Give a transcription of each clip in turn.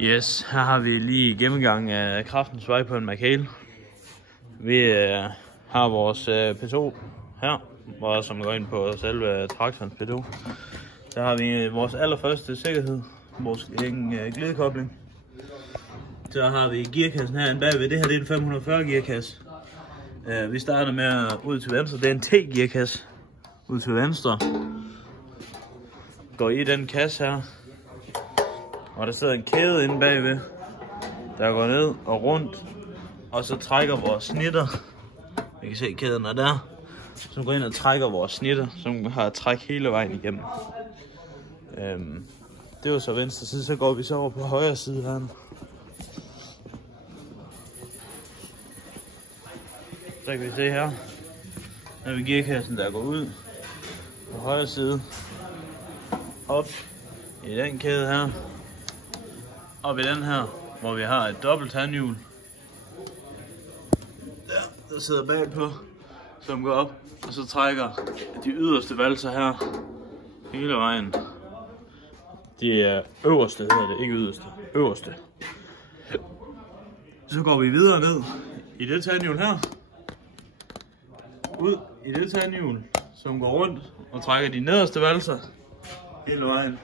Yes, her har vi lige gennemgang af kraftens vej på en Mac-Hale. Vi har vores P2 her, som går ind på selve traktorens P2. Der har vi vores allerførste sikkerhed, vores glidekobling. Så har vi gearkassen herinde bagved. Det her det er en 540 gearkasse. Vi starter med ud til venstre. Det er en T-gearkasse. Ud til venstre. Går i den kasse her. Og der sidder en kæde inde bagved, der går ned og rundt. Og så trækker vores snitter. Vi kan se kæden er der. Som går ind og trækker vores snitter, som har træk hele vejen igennem. Det var så venstre side, så går vi så over på højre side her. Så kan vi se her, når vi gearkassen der går ud på højre side, op i den kæde her, op i den her, hvor vi har et dobbelt tandhjul, der sidder bagpå, som går op, og så trækker de yderste valser her hele vejen. De er øverste, hedder det, ikke yderste, øverste. Så går vi videre ned i det tandhjul her, ud i det tandhjul, som går rundt og trækker de nederste valser hele vejen.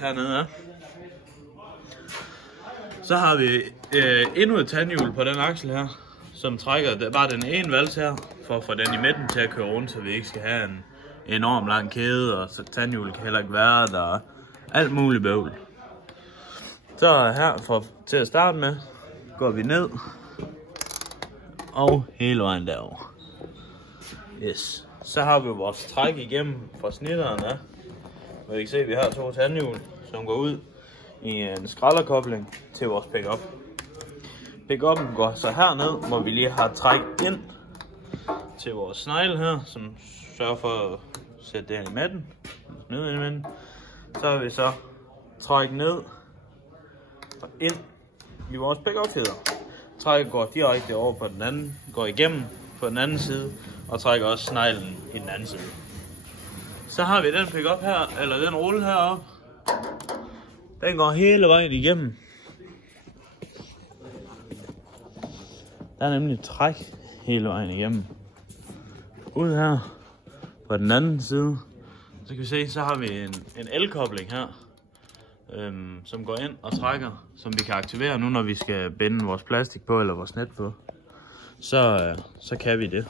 Hernede er. Så har vi endnu et tandhjul på den aksel her, som trækker bare den ene vals her, for at få den i midten til at køre rundt, så vi ikke skal have en enorm lang kæde, og så tandhjulet kan heller ikke være der, alt muligt bøvl. Så her, til at starte med, går vi ned, og hele vejen derover. Yes. Så har vi vores træk igennem fra snitterne, hvor I kan se, at vi har to tandhjul, som går ud i en skralderkobling til vores pickup. Pickuppen går så herned, hvor vi lige har træk ind til vores snegle her, som sørger for at sætte det her i midten. Ned i midten. Så har vi så træk ned og ind i vores pickup-kæder. Træk går direkte over på den anden, går igennem på den anden side, og trækker også sneglen i den anden side. Så har vi den pickup her, eller den rulle heroppe. Den går hele vejen igennem. Der er nemlig træk hele vejen igennem. Ud her på den anden side, så kan vi se, så har vi en el-kobling her, som går ind og trækker, som vi kan aktivere nu, når vi skal binde vores plastik på eller vores net på. Så kan vi det.